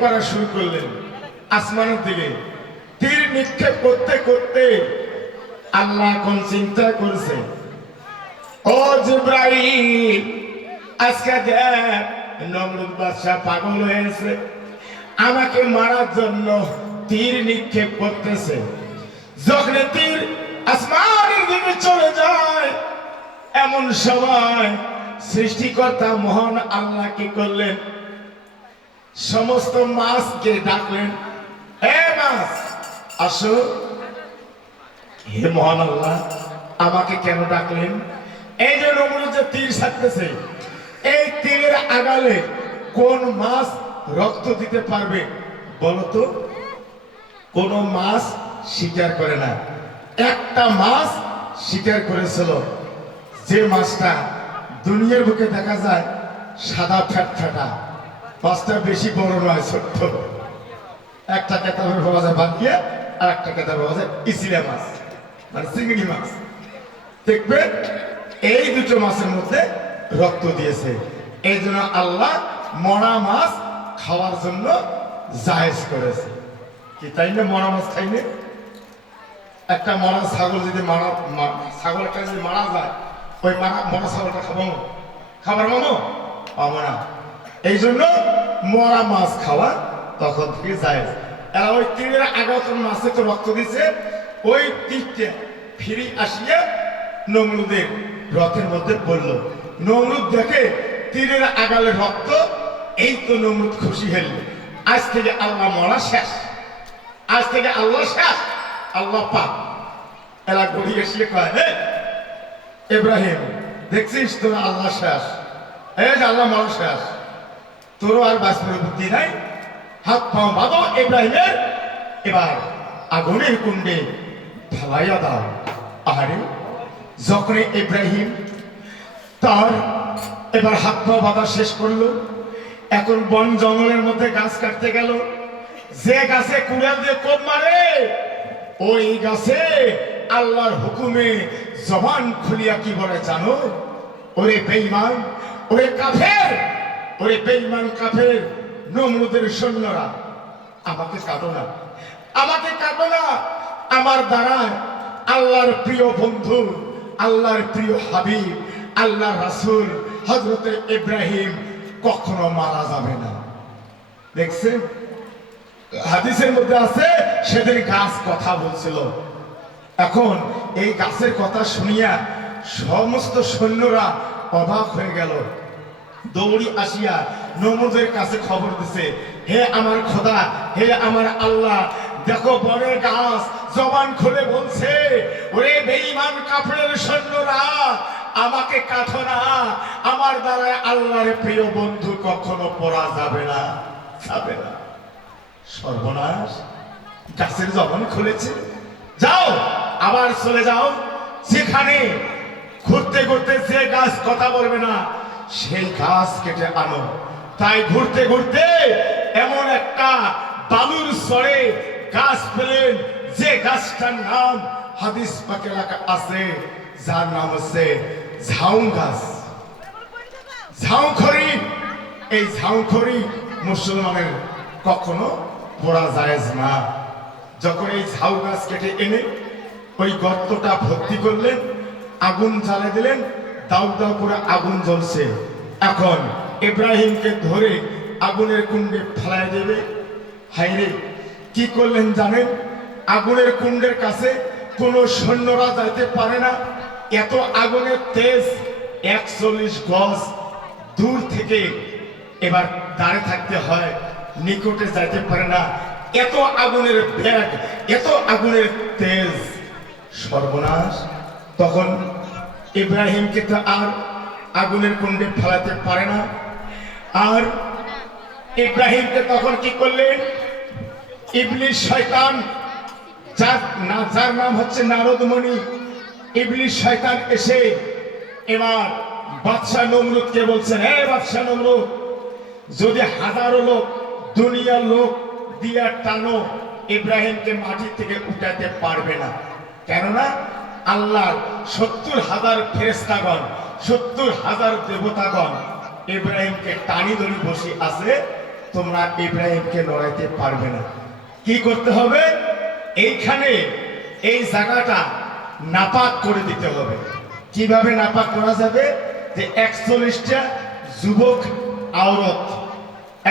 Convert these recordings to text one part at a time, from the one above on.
করা শুরু করলেন আসমানের দিকে। তীর নিক্ষেপ করতে করতে আল্লাহ কোন চিন্তা করছে, ও জিবরাইল, আজকে দেখ নমরুদ বাদশা পাগল হয়েছে, আমাকে মারার জন্য তীর নিক্ষেপ করতেছে। যখন তীর আসমানের দিকে চলে যায়, এমন সময় সৃষ্টিকর্তা মহান আল্লাহ কি করলেন, সমস্ত মাছকে ডাকলেন, হে মাছ আসো। হে মহান আল্লাহ, আমাকে কেন ডাকলেন? এই যে নমরুদ যে তীর ছাড়তেছে, এই তীরের আগালে কোন মাছ রক্ত দিতে পারবে বলতো? কোন মাছ স্বীকার করে না। একটা মাছ স্বীকার করেছিল, যে মাছটা দুনিয়ার বুকে দেখা যায় সাদা ফ্যাটফাটা, মাছটা বেশি বড় নয়, ছোট্ট। একটা কেতাবের পাওয়া যায় বাদ দিয়ে, আর একটা কেতাবের পাওয়া যায় ইসিলা মাছ, মানে চিংড়ি মাছ। দেখবে এই দুটো মাছের মধ্যে রক্ত দিয়েছে। এই জন্য আল্লাহ মরা মাছ খাওয়ার জন্য জায়েজ করেছে। কি তাই না? মরা মাছ খাইলে একটা মরা ছাগল যদি ছাগল একটা যদি মারা যায়, ওই মরা ছাগলটা খাবো, খাবার মানো পাবো না। এই জন্য মরা মাছ খাওয়া তখন থেকে জায়েজ। এরা ওই তীরের আগত মাছে তো রক্ত দিছে, ওই তীরটা ফিরে আসিয়া নমরুদের রথের মধ্যে পড়ল। নমরুদ দেখে তীরের আগালে রক্ত, এই তো নমরুদ খুশি হল, আজ থেকে আল্লাহ মরা শেষ, আজ থেকে আল্লাহ শেষ, আল্লাহ পাক। এরা গড়িয়ে এসে কয়, হে ইব্রাহিম, দেখছিস তোর আল্লাহ শেষ, এই যে আল্লাহ মরা শেষ, তোরও আর বাঁচবার বুদ্ধি নাই, হাত পাও বাঁধো ইব্রাহিমের, এবার আগুনের কুণ্ডে ঢালাইয়া দাও। আহারে, যখন ইব্রাহিম তার এবার হাত পা বাঁধা শেষ করলো, এখন বন জঙ্গলের মধ্যে গাছ কাটতে গেল। যে গাছে কুড়াল দিয়ে কোপ মারে, ওই গাছে আল্লাহর হুকুমে জবান খুলিয়া কি বলে জানো? ওরে বেঈমান, ওরে কাফের, ওরে বেঈমান কাফের নমরুদের সৈন্যরা, আমাকে কাটো না, আমাকে কাটো না। আমার দ্বারা আল্লাহর প্রিয় বন্ধু, আল্লাহর প্রিয় হাবিব, আল্লাহ রাসূল হযরতে ইব্রাহিম কখনো মারা যাবে না। দেখছেন হাদিসের মধ্যে আছে, সেদিন গাছ কথা বলছিল। এখন এই গাছের কথা শুনিয়া সমস্ত সৈন্যরা অবাক হয়ে গেল, দৌড়ি আসিয়া নমরুদের কাছে খবর দিছে, হে আমার খোদা, হে আমার আল্লাহ, দেখো বনের গাছ জবান খুলে বলছে, ওরে বেঈমান কাফেরের সৈন্যরা, আমাকে কাটো না, আমার দ্বারা আল্লাহর প্রিয় বন্ধু কখনো পড়া যাবে না, যাবে না। সর্বনাশ, গাছের জবান খুলেছে। যাও, আবার চলে যাও, যেখানে ঘুরতে ঘুরতে যে গাছ কথা বলবে না সেই গাছ কেটে আনো। তাই ঘুরতে ঘুরতে এমন একটা বালুর চরে গাছ পেলেন, যে গাছটার নাম হাদিস পাকে লেখা আছে, যার নাম হচ্ছে ঝাউ গাছ, ঝাউখড়ি। এই ঝাউখড়ি মুসলমানের কখনো পড়া জায়েজ না। যখন এই ঝাউ গাছ কেটে এনে ওই গর্তটা ভর্তি করলেন, আগুন জ্বালিয়ে দিলেন, দাউ দাউ করে আগুন জ্বলছে। এখন ইব্রাহিমকে ধরে আগুনের কুণ্ডে ফেলাই দেবে। হায়রে, কি করলেন জানেন? আগুনের কুণ্ডের কাছে কোনো সৈন্যরা যাইতে পারে না, এত আগুনের তেজ। ৪১ গজ দূর থেকে এবার দাঁড়িয়ে থাকতে হয়, নিকটে যাইতে পারে না, এত আগুনের বেগ, এত আগুনের তেজ। সর্বনাশ! তখন ইব্রাহিমকে তো আর আগুনের কুণ্ডে ফেলাতে পারে না। আর ইব্রাহিমকে তখন কি করলেন? ইবলিস শয়তান, যার নাম হচ্ছে নারদমণি, ইবলিস শয়তান এসে এবার বাদশাহ নমরুদকে বলছেন, হে বাদশাহ নমরুদ, যদি হাজারো লোক, দুনিয়ার লোক দিয়া টানো, ইব্রাহিমকে মাটি থেকে উঠাতে পারবে না। কেননা আল্লাহর ৭০,০০০ ফেরেশতাগণ, ৭০,০০০ দেবতাগণ ইব্রাহিমকে টানি ধরে বসে আছে, তোমরা ইব্রাহিমকে লড়াইতে পারবে না। কি করতে হবে? এইখানে এই জায়গাটা নাপাক করে দিতে হবে। কিভাবে নাপাক করা যাবে? যে 41টা যুবক আওরত,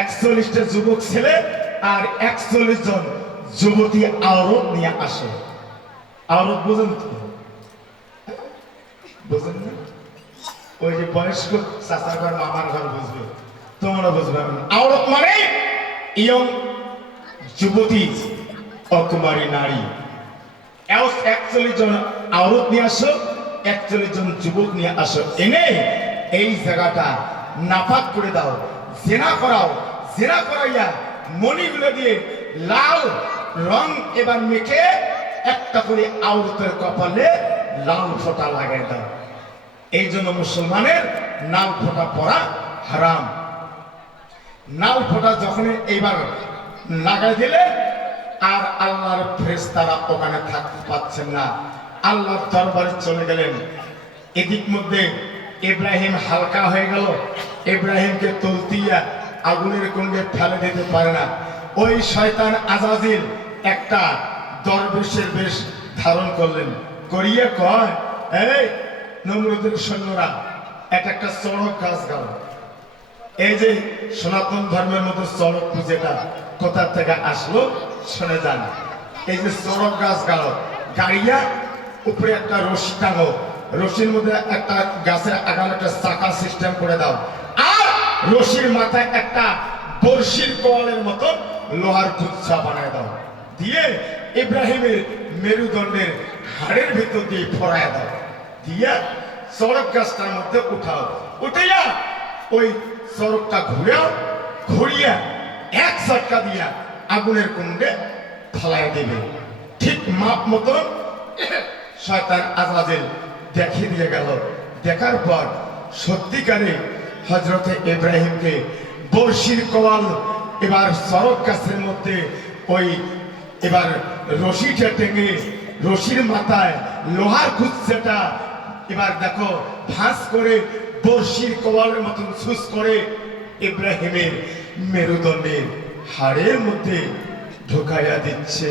41টা যুবক ছেলে আর 41 জন যুবতী আওরত নিয়ে আসে। আওরত বোঝেন তো? বোঝেন না? ওই যে বয়স্ক চাচার ঘর মামার ঘর বুঝবে, তোমরা বুঝবে না। আওরত মানে ইয়ং যুবতী অকুমারী নারী। 41 জন আওরত নিয়ে আসো, 41 জন যুবক নিয়ে আসো, এনে এই জায়গাটা নাপাক করে দাও, জেনা করাও। জেনা করাইয়া মণিগুলো দিয়ে লাল রং এবার মেখে একটা করে আওরতের কপালে লাল ফোঁটা লাগাই দাও। এই জন্য মুসলমানের নাল ফোঁটা পরা হারাম। নাল ফোঁটা যখন এইবার লাগাই দিলে আর আল্লাহর ফেরেশতারা ওখানে থাকতে পাচ্ছেন না, আল্লাহর দরবারে চলে গেলেন। এদিক মধ্যে ইব্রাহিম হালকা হয়ে গেল, ইব্রাহিমকে তুলতিয়া আগুনের কুণ্ডে ফেলে দিতে পারে না। ওই শয়তান আজাজিল একটা দরবেশের বেশ ধারণ করলেন, করিয়া কয়, এই নমরুদের সৈন্যরা একটা চড়ক গাছ গাও। এই যে সনাতন ধর্মের মতো চড়ক পুজোটা কোথা থেকে আসলো শুনে যান। এই যে চড়ক গাছ গাও, গাড়িয়া উপরে একটা রশি টাঙো, রশির মধ্যে একটা গাছের আগাল একটা চাকা সিস্টেম করে দাও, আর রশির মাথায় একটা বর্ষির কোয়ালের মতো লোহার কুচ্ছা বানায় দাও, দিয়ে ইব্রাহিমের মেরুদণ্ডের হাড়ের ভিতর দিয়ে ফোড়ায় দাও, দিয়া চড়ক গাছটার মধ্যে উঠাও। উঠাইয়া ওই চড়কটা ঘুরাও, ঘুরিয়া এক ঝটকা দিয়া আগুনের কুণ্ডে ফেলাইয়া দেবে। ঠিক মাপ মতন শয়তান আজাজিল দেখিয়ে দিয়ে গেল। দেখার পর সত্যিকারে হযরতে ইব্রাহিমকে বর্ষির কোয়াল এবার চড়ক গাছের মধ্যে ওই এবার রশিটা টেঙে, রশির মাথায় লোহার কুচ্ছেটা এবার দেখো ভাঁজ করে বর্ষির কোয়ালের মতন ছুস করে ইব্রাহিমের মেরুদণ্ডের হাড়ের মধ্যে ঢুকাইয়া দিচ্ছে।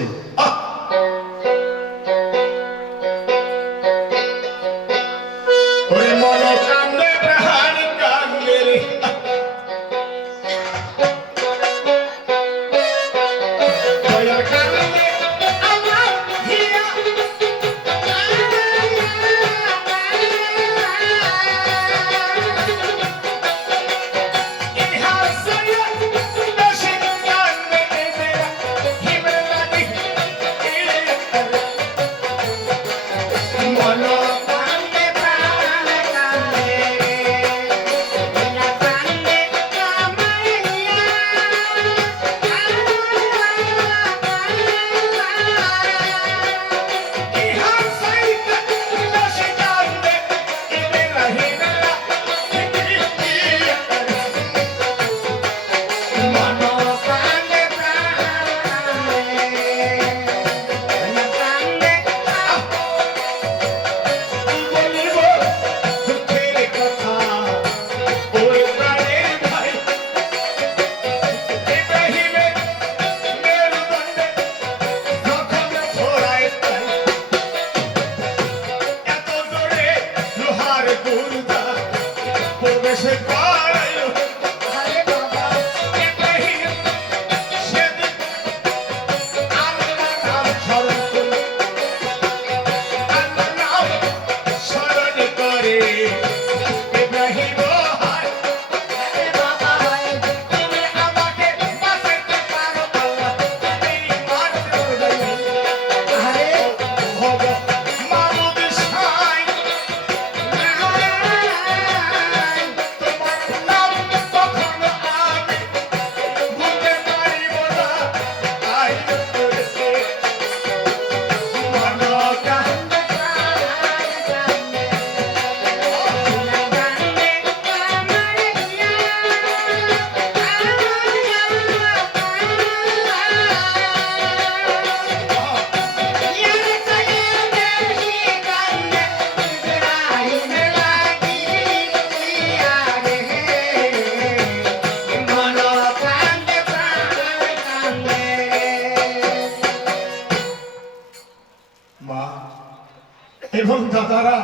এবং দাদারা,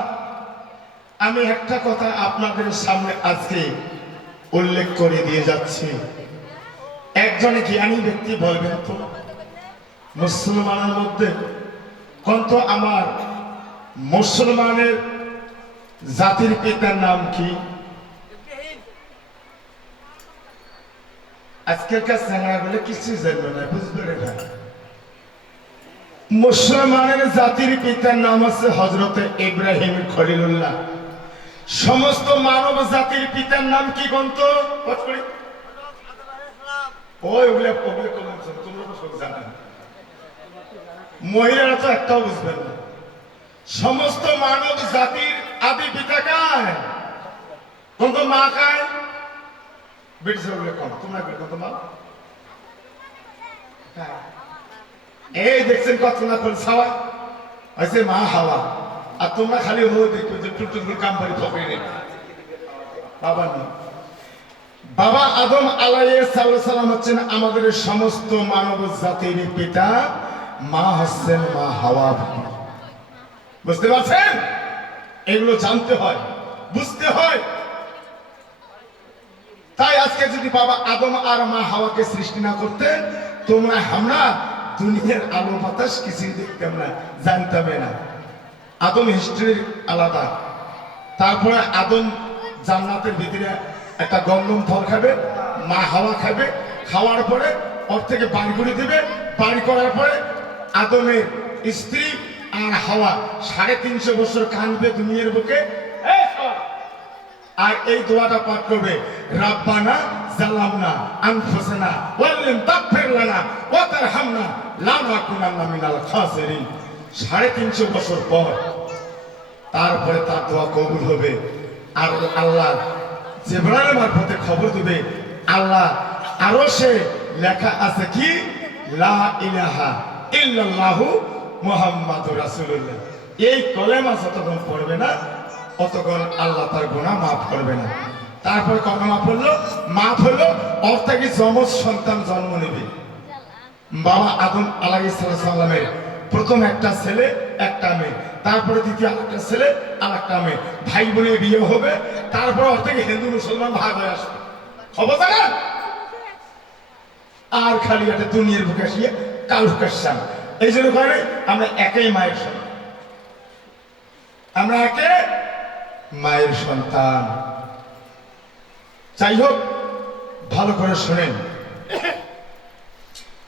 আমি একটা কথা আপনাদের সামনে আজকে উল্লেখ করে দিয়ে যাচ্ছি। একজন জ্ঞানী ব্যক্তি বলবেন তো, মুসলমানের মধ্যে কত আমার মুসলমানের জাতির পিতার নাম কি? আজকালকার চ্যাংড়াগুলো কিছু জানবে না, বুঝবে না। মুসলমানের জাতির পিতার নাম আছে হযরতে ইব্রাহিম খলিলুল্লাহ। সমস্ত মানব জাতির পিতার নাম কি গন্ত? মহিলারা তো একটাও বুঝবেন না। সমস্ত মানব জাতির আদি পিতা কায়? কোন মা কায়? এই দেখছেন কত না করে ছাওয়া হয়েছে মা হাওয়া, আর তোমরা খালি হো দেখো যে টুকটুক কাম করে পকড়ে বাবা না। বাবা আদম আলাইহিস সালাম হচ্ছেন আমাদের সমস্ত মানব জাতির পিতা, মা হচ্ছেন মা হাওয়া। বুঝতে পারছেন? এগুলো জানতে হয়, বুঝতে হয়। তাই আজকে যদি বাবা আদম আর মা হাওয়াকে সৃষ্টি না করতেন, তোমরা আমরা দুনিয়ার আলো বাতাস কিছুই দেখতাম না, জানতাম না। আদম হিস্ট্রির আলাদা। তারপরে আদম জান্নাতের ভিতরে একটা গন্ধম ফল খাবে, মা হাওয়া খাবে, খাওয়ার পরে ওর থেকে বাড়ি করে দিবে, বাড়ি করার পরে আদমের স্ত্রী আর হাওয়া 350 বছর কাঁদবে দুনিয়ার বুকে, আর এই দোয়াটা পাঠ করবে, রাব্বানা জালামনা আনফুসানা ওয়াল্লাম তাগফির লানা ওয়া তারহামনা লা নাকুনান্না মিনাল খাসিরিন। 350 বছর পর তারপরে তার দোয়া কবুল হবে। আর আল্লাহ জিবরাইল মারফতে খবর দিবে, আল্লাহ আরশে লেখা আছে কি, লা ইলাহা ইল্লাল্লাহু মুহাম্মাদুর রাসূলুল্লাহ। এই কলেমা যতক্ষণ পড়বে না অতক্ষণ আল্লাহ তার গুনাহ মাফ করবে না। তারপরে কলেমা পড়লো, মাফ হলো, ওর থেকে যমজ সন্তান জন্ম নেবে। বাবা আদম আলাইহিস সালামের প্রথম একটা ছেলে একটা মেয়ে, তারপরে দ্বিতীয় একটা ছেলে আর একটা মেয়ে, ভাই বোনের বিয়ে হবে। তারপর ওর থেকে হিন্দু মুসলমান ভাগ হয়ে আসবে, খবর জানেন? আর খালি একটা দুনিয়ার বুকে আসিয়ে কাল হুকাশান। এই জন্য করে আমরা একই মায়ের সন্তান, আমরা একে মায়ের সন্তান। যাই হোক, ভালো করে শোনেন,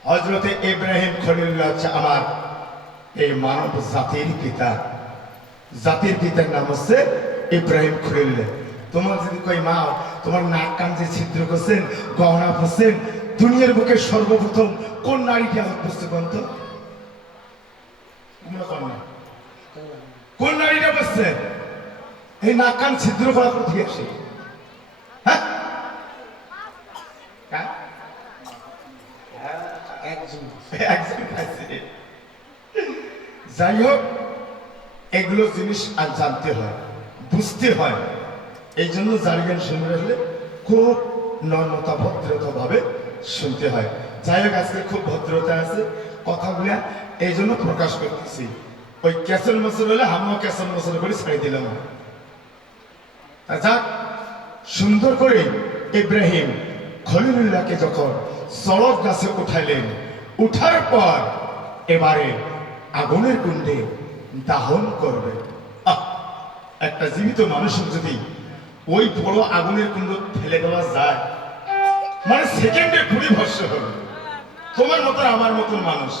হযরতে ইব্রাহিম খলিলুল্লাহ হচ্ছে আমার এই মানব জাতির পিতা। জাতির পিতার নাম হচ্ছে ইব্রাহিম খলিলুল্লাহ। তোমার যদি কই মা, তোমার নাক কান যে ছিদ্র করছেন, গহনা পরছেন, দুনিয়ার বুকে সর্বপ্রথম কোন নারীকে বুঝতে কোন তো? কোন নারীটা বসছে? এই নাক কান ছিদ্র করা কোথায় আসে? হ্যাঁ, যাই হোক, এগুলো জিনিস আর জানতে হয়, বুঝতে হয়। এই জন্য জারিগান শুনতে হলে খুব নম্রতা ভদ্রতা ভাবে শুনতে হয়। যাই হোক, আজকে খুব ভদ্রতা আছে কথাগুলা, এই জন্য প্রকাশ করতেছি। ওই ক্যাসেল মসল হলে আমিও ক্যাসেল মসল করে ছেড়ে দিলাম। যাক, সুন্দর করে ইব্রাহিম খলিলুল্লাহকে যখন সড়ক গাছে উঠাইলেন, উঠার পর এবারে আগুনের কুণ্ডে দাহন করবে। একটা জীবিত মানুষের যদি ওই বড় আগুনের কুণ্ড ফেলে দেওয়া যায়, মানে সেকেন্ডে পুরি ভস্য হবে। তোমার মতন আমার মতন মানুষ,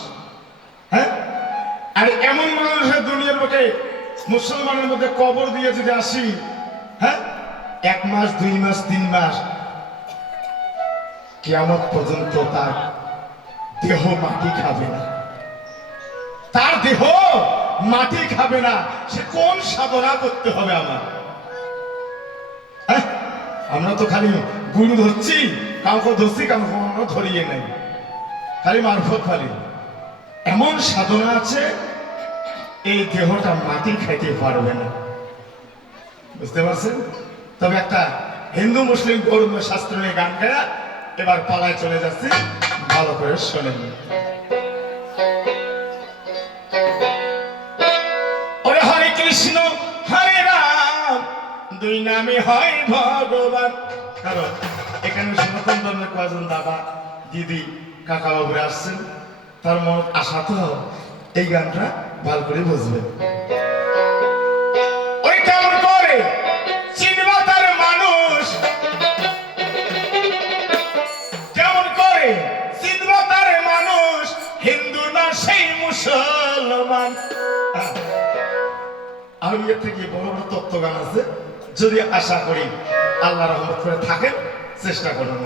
হ্যাঁ, আর এমন মানুষের দুনিয়ার বুকে মুসলমানের মধ্যে কবর দিয়ে যদি আসি, হ্যাঁ, 1 মাস 2 মাস 3 মাস কিয়ামত পর্যন্ত তার দেহ মাটি খাবে না, তার দেহ মাটি খাবে না। সে কোন সাধনা করতে হবে আমার? হ্যাঁ, আমরা তো খালি গুরু ধরছি, কাউকে ধরছি, কাউকে ধরিয়ে নাই, খালি মারফত খালি। এমন সাধনা আছে, এই দেহটা মাটি খাইতে পারবে না, বুঝতে পারছেন? তবে একটা হিন্দু মুসলিম ধর্মীয় শাস্ত্র নিয়ে গান গায়া এবার পালায় চলে যাচ্ছি, ভালো করে শোনেন। ওরে হরে কৃষ্ণ হয় ভগবান। কারণ এখানে সনাতন ধর্মের কয়েকজন দাদা দিদি কাকা বাবুরা আসছেন, তার মন আশা তো এই গানটা ভালো করে বুঝবে। ওই কেমন করে চিনবা তার মানুষ, কেমন করে চিনবা তার মানুষ, হিন্দু না সেই মুসলমান। আমি এর থেকে বড় বড় তত্ত্ব গান আছে, যদি আশা করি আল্লাহ রহমত করে থাকেন, চেষ্টা করুন।